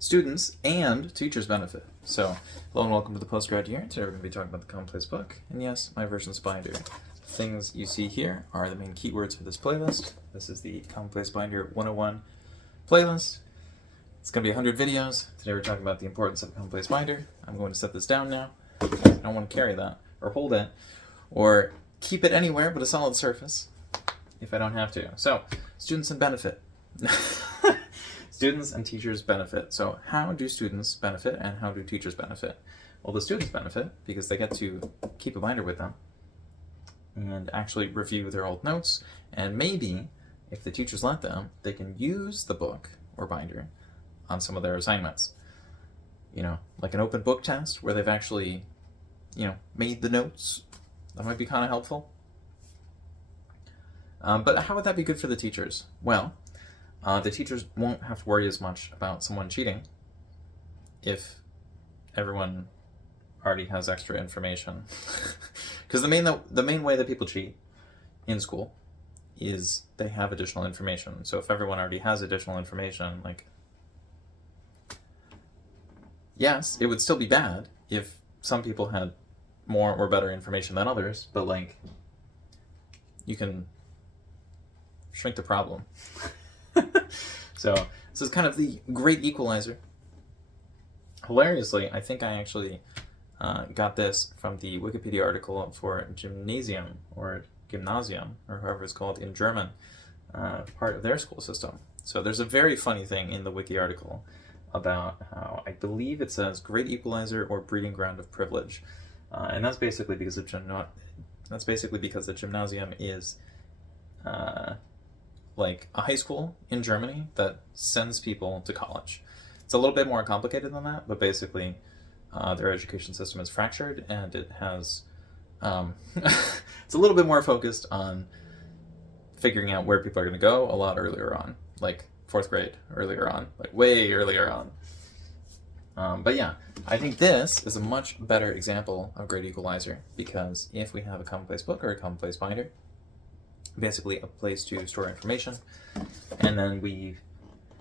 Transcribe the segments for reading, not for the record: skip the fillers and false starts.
students and teachers benefit. So, hello and welcome to the postgrad year. Today we're going to be talking about the Commonplace Book, and yes, my version's binder. Things you see here are the main keywords for this playlist. This is the Commonplace Binder 101 playlist. It's going to be 100 videos. Today we're talking about the importance of a Commonplace Binder. I'm going to set this down now. I don't want to carry that, or hold it, or keep it anywhere but a solid surface if I don't have to. So, students and benefit. Students and teachers benefit. So how do students benefit and how do teachers benefit? Well, the students benefit because they get to keep a binder with them and actually review their old notes, and maybe, if the teachers let them, they can use the book or binder on some of their assignments. You know, like an open book test where they've actually, made the notes. That might be kind of helpful. But how would that be good for the teachers? Well, the teachers won't have to worry as much about someone cheating if everyone already has extra information. Because the main way that people cheat in school is they have additional information. So if everyone already has additional information, yes, it would still be bad if some people had more or better information than others, but you can shrink the problem. So this is kind of the great equalizer. Hilariously, I think I actually got this from the Wikipedia article for gymnasium or gymnasium, or however it's called in German, part of their school system. So there's a very funny thing in the Wiki article about how, I believe it says, great equalizer or breeding ground of privilege. And that's basically because the gymnasium is like a high school in Germany that sends people to college. It's a little bit more complicated than that, but basically their education system is fractured, and it has it's a little bit more focused on figuring out where people are going to go a lot earlier on, like 4th grade earlier on, like way earlier on. But yeah, I think this is a much better example of great equalizer, because if we have a commonplace book or a commonplace binder, basically a place to store information, and then we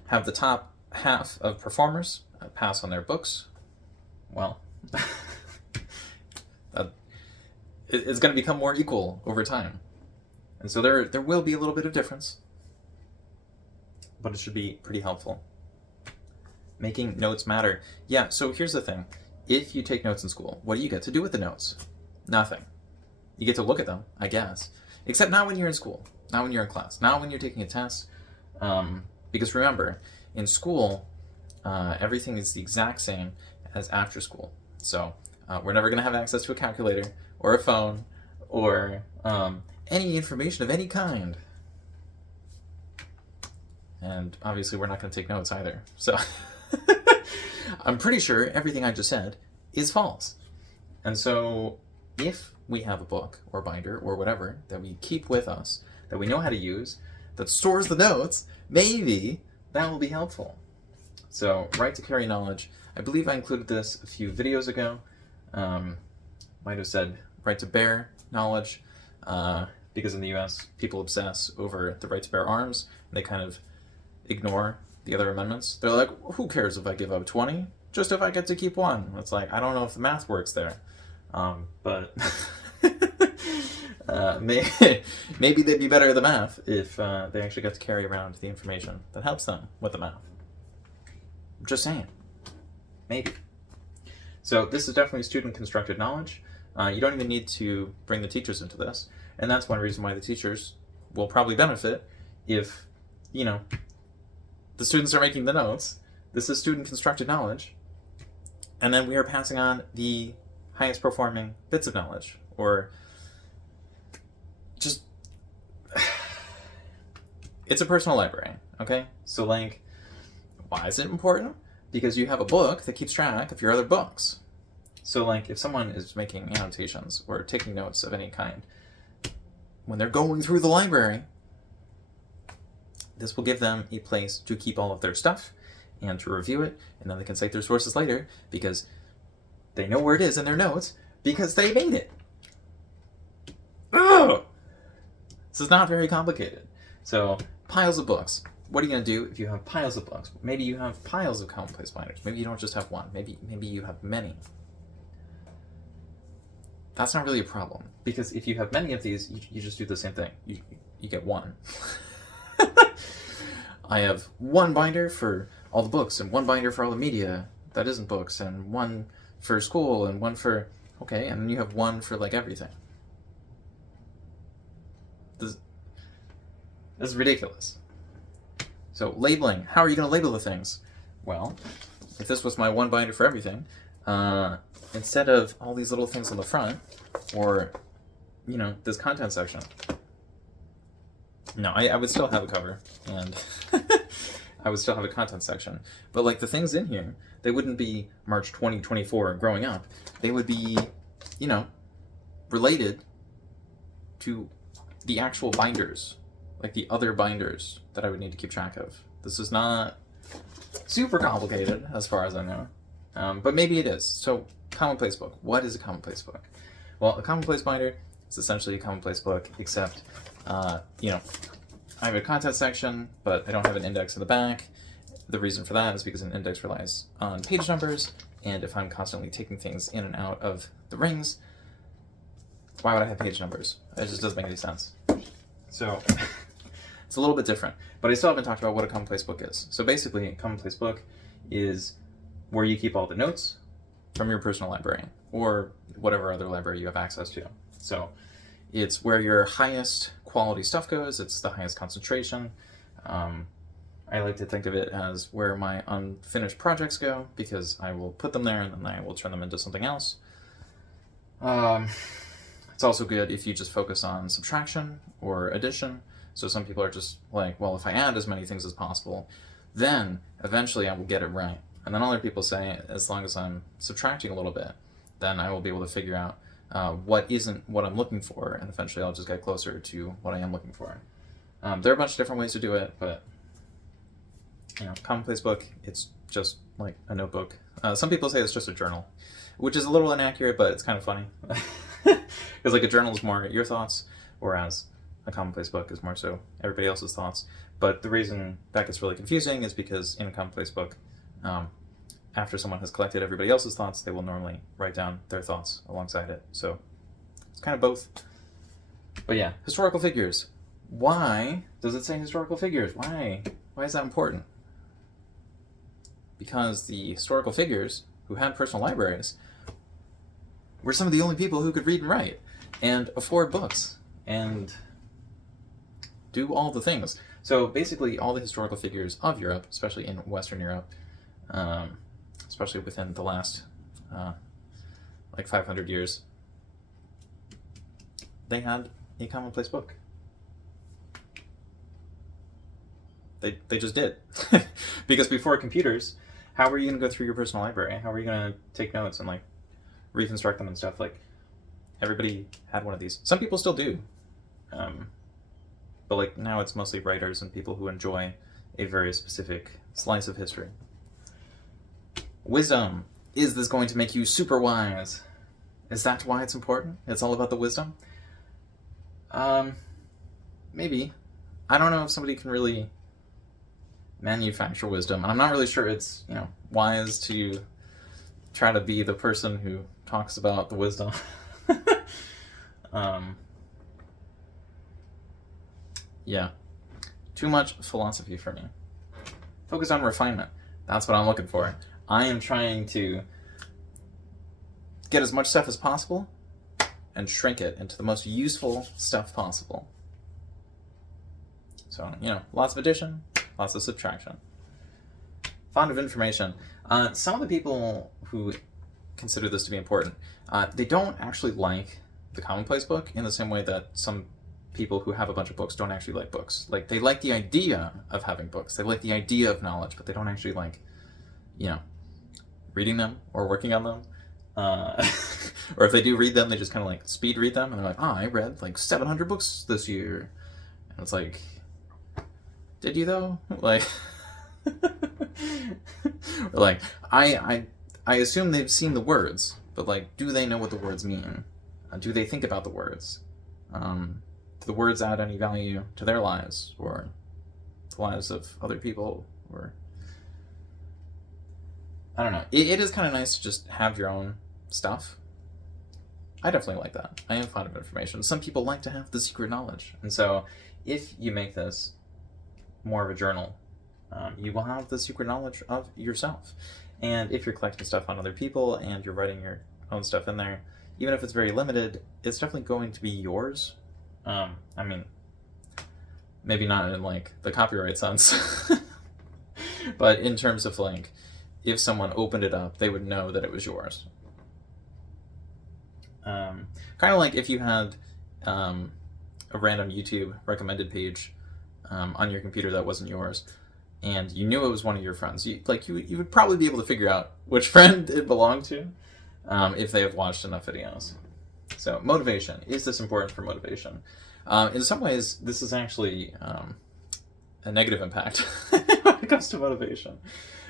have the top half of performers pass on their books, well, it's going to become more equal over time. And so there will be a little bit of difference, but it should be pretty helpful. Making notes matter. Yeah, so here's the thing. If you take notes in school, what do you get to do with the notes? Nothing. You get to look at them, I guess. Except not when you're in school, not when you're in class, not when you're taking a test. Because remember, in school, everything is the exact same as after school. So we're never going to have access to a calculator or a phone or any information of any kind. And obviously we're not going to take notes either. So I'm pretty sure everything I just said is false. And so if we have a book or binder or whatever that we keep with us, that we know how to use, that stores the notes, maybe that will be helpful. So, right to carry knowledge. I believe I included this a few videos ago. Might have said right to bear knowledge, because in the US, people obsess over the right to bear arms, and they kind of ignore the other amendments. They're like, who cares if I give up 20? Just if I get to keep one. It's like, I don't know if the math works there. But maybe they'd be better at the math if they actually got to carry around the information that helps them with the math. Just saying. Maybe. So this is definitely student-constructed knowledge. You don't even need to bring the teachers into this. And that's one reason why the teachers will probably benefit if, the students are making the notes. This is student-constructed knowledge. And then we are passing on the highest performing bits of knowledge, or just, it's a personal library, okay? So why is it important? Because you have a book that keeps track of your other books. So if someone is making annotations or taking notes of any kind, when they're going through the library, this will give them a place to keep all of their stuff and to review it, and then they can cite their sources later because they know where it is in their notes because they made it. Oh! This is not very complicated. So, piles of books. what are you going to do if you have piles of books? Maybe you have piles of Commonplace binders. Maybe you don't just have one. Maybe you have many. That's not really a problem, because if you have many of these, you just do the same thing. You get one. I have one binder for all the books, and one binder for all the media that isn't books, and one for school, and one for... Okay, and then you have one for, like, everything. This is ridiculous. So, labeling. How are you going to label the things? Well, if this was my one binder for everything, instead of all these little things on the front, or, you know, this content section. No, I would still have a cover, and I would still have a content section. But, like, the things in here, they wouldn't be March 2024 growing up. They would be, you know, related to the actual binders, like the other binders that I would need to keep track of. This is not super complicated, as far as I know, but maybe it is. So, Commonplace Book. What is a Commonplace Book? Well, a Commonplace binder is essentially a Commonplace book, except, you know, I have a content section, but I don't have an index in the back. The reason for that is because an index relies on page numbers, and if I'm constantly taking things in and out of the rings, why would I have page numbers? It just doesn't make any sense. So, it's a little bit different. But I still haven't talked about what a Commonplace Book is. So basically, a Commonplace Book is where you keep all the notes from your personal library, or whatever other library you have access to. So, it's where your highest quality stuff goes, it's the highest concentration. I like to think of it as where my unfinished projects go, because I will put them there and then I will turn them into something else. It's also good if you just focus on subtraction or addition. So some people are just like, well, if I add as many things as possible, then eventually I will get it right. And then other people say, as long as I'm subtracting a little bit, then I will be able to figure out what isn't what I'm looking for, and eventually I'll just get closer to what I am looking for. There are a bunch of different ways to do it, but, you know, Commonplace Book, it's just like a notebook. Some people say it's just a journal, which is a little inaccurate, but it's kind of funny. Because, like, a journal is more your thoughts, whereas a Commonplace Book is more so everybody else's thoughts. But the reason that gets really confusing is because in a Commonplace Book, after someone has collected everybody else's thoughts, they will normally write down their thoughts alongside it. So it's kind of both. But yeah, historical figures. Why does it say historical figures? Why? Why is that important? Because the historical figures who had personal libraries were some of the only people who could read and write and afford books and do all the things. So basically all the historical figures of Europe, especially in Western Europe, especially within the last like 500 years, they had a Commonplace Book. They just did. Because before computers, how were you going to go through your personal library? How were you going to take notes and, like, reconstruct them and stuff? Like, everybody had one of these. Some people still do. But, like, now it's mostly writers and people who enjoy a very specific slice of history. Wisdom. Is this going to make you super wise? Is that why it's important? It's all about the wisdom? Maybe. I don't know if somebody can really manufacture wisdom, and I'm not really sure it's, you know, wise to try to be the person who talks about the wisdom. Yeah. Too much philosophy for me. Focus on refinement. That's what I'm looking for. I am trying to get as much stuff as possible and shrink it into the most useful stuff possible. So, you know, lots of addition, lots of subtraction. Fond of information. Some of the people who consider this to be important, they don't actually like the Commonplace Book in the same way that some people who have a bunch of books don't actually like books. Like, they like the idea of having books. They like the idea of knowledge, but they don't actually like, you know, reading them or working on them. Or if they do read them, they just kind of like speed read them, and they're like, oh, I read like 700 books this year. And it's like, did you though? Like, or like, I assume they've seen the words, but like, do they know what the words mean? Do they think about the words? Do the words add any value to their lives or the lives of other people, or I don't know. It is kind of nice to just have your own stuff. I definitely like that. I am fond of information. Some people like to have the secret knowledge. And so if you make this more of a journal, you will have the secret knowledge of yourself. And if you're collecting stuff on other people and you're writing your own stuff in there, even if it's very limited, it's definitely going to be yours. I mean, maybe not in like the copyright sense, but in terms of like, if someone opened it up, they would know that it was yours. Kind of like if you had a random YouTube recommended page on your computer that wasn't yours, and you knew it was one of your friends. You would probably be able to figure out which friend it belonged to if they have watched enough videos. So motivation. Is this important for motivation? In some ways, this is actually a negative impact when it comes to motivation.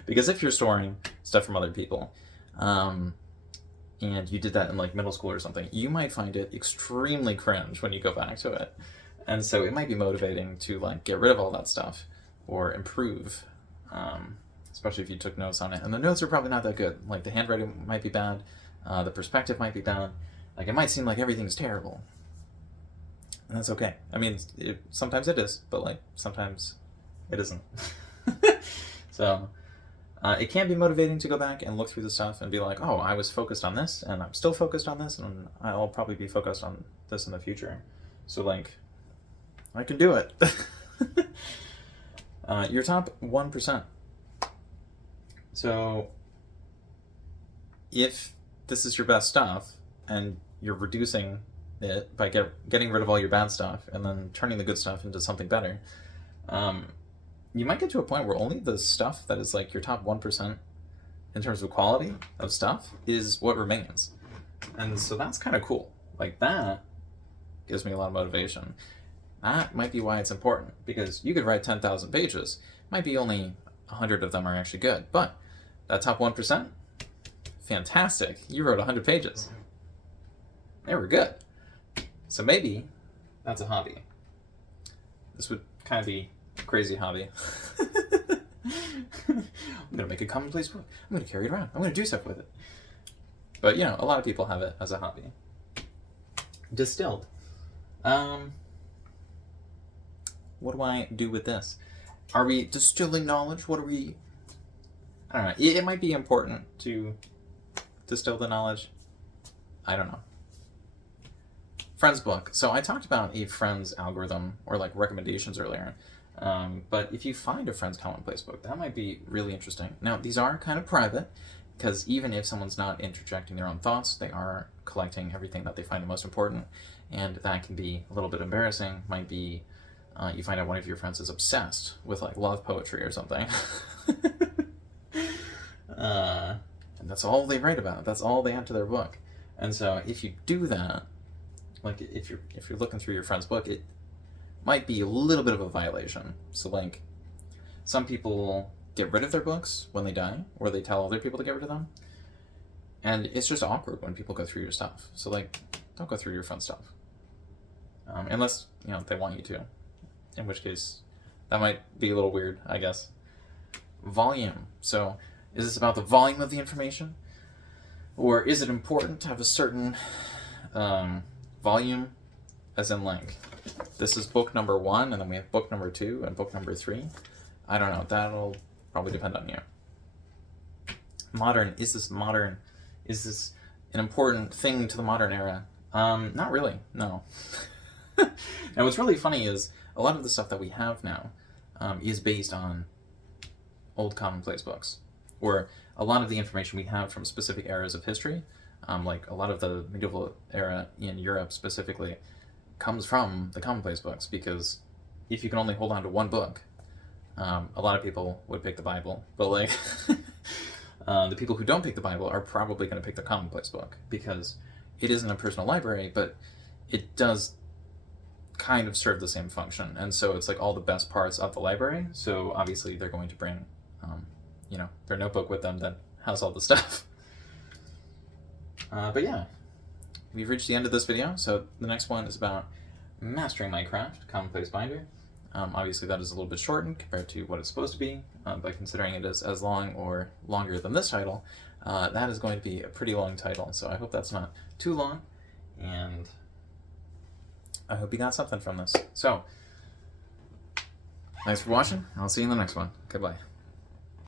Because if you're storing stuff from other people, and you did that in like middle school or something, you might find it extremely cringe when you go back to it. And so it might be motivating to like get rid of all that stuff or improve, especially if you took notes on it. And the notes are probably not that good. Like the handwriting might be bad, the perspective might be bad. Like it might seem like everything's terrible. And that's okay. I mean, sometimes it is, but like sometimes it isn't. So it can be motivating to go back and look through the stuff and be like, oh, I was focused on this, and I'm still focused on this, and I'll probably be focused on this in the future. So like, I can do it. Your top 1%. So if this is your best stuff and you're reducing it by getting rid of all your bad stuff and then turning the good stuff into something better, you might get to a point where only the stuff that is like your top 1% in terms of quality of stuff is what remains. And so that's kind of cool. Like that gives me a lot of motivation. That might be why it's important, because you could write 10,000 pages. Might be only 100 of them are actually good, but that top 1%, fantastic. You wrote 100 pages. They were good. So maybe that's a hobby. This would kind of be a crazy hobby. I'm going to make a commonplace book. I'm going to carry it around. I'm going to do stuff with it. But, you know, a lot of people have it as a hobby. Distilled. What do I do with this? Are we distilling knowledge? What are we... I don't know. It might be important to distill the knowledge. I don't know. Friends book. So I talked about a friends algorithm or like recommendations earlier. But if you find a friend's commonplace book, that might be really interesting. Now, these are kind of private, because even if someone's not interjecting their own thoughts, they are collecting everything that they find the most important, and that can be a little bit embarrassing. Might be you find out one of your friends is obsessed with like love poetry or something. And that's all they write about. That's all they add to their book. And so if you do that, like if you're looking through your friend's book, it might be a little bit of a violation. So like some people get rid of their books when they die, or they tell other people to get rid of them. And it's just awkward when people go through your stuff. So like, don't go through your friend's stuff. Unless, you know, they want you to. In which case, that might be a little weird, I guess. Volume. So, is this about the volume of the information? Or is it important to have a certain volume? As in, like, this is book number 1, and then we have book number 2, and book number 3. I don't know. That'll probably depend on you. Modern. Is this modern? Is this an important thing to the modern era? Not really. No. Now, what's really funny is a lot of the stuff that we have now is based on old commonplace books, or a lot of the information we have from specific eras of history, like a lot of the medieval era in Europe specifically, comes from the commonplace books, because if you can only hold on to one book, a lot of people would pick the Bible, but like the people who don't pick the Bible are probably going to pick the commonplace book, because it isn't a personal library, but it does kind of serve the same function. And so it's like all the best parts of the library. So obviously they're going to bring, you know, their notebook with them that has all the stuff. But yeah, we've reached the end of this video. So the next one is about mastering my craft, commonplace binder. Obviously that is a little bit shortened compared to what it's supposed to be, but considering it is as long or longer than this title, that is going to be a pretty long title, so I hope that's not too long, and I hope you got something from this. So, thanks for watching, I'll see you in the next one. Goodbye.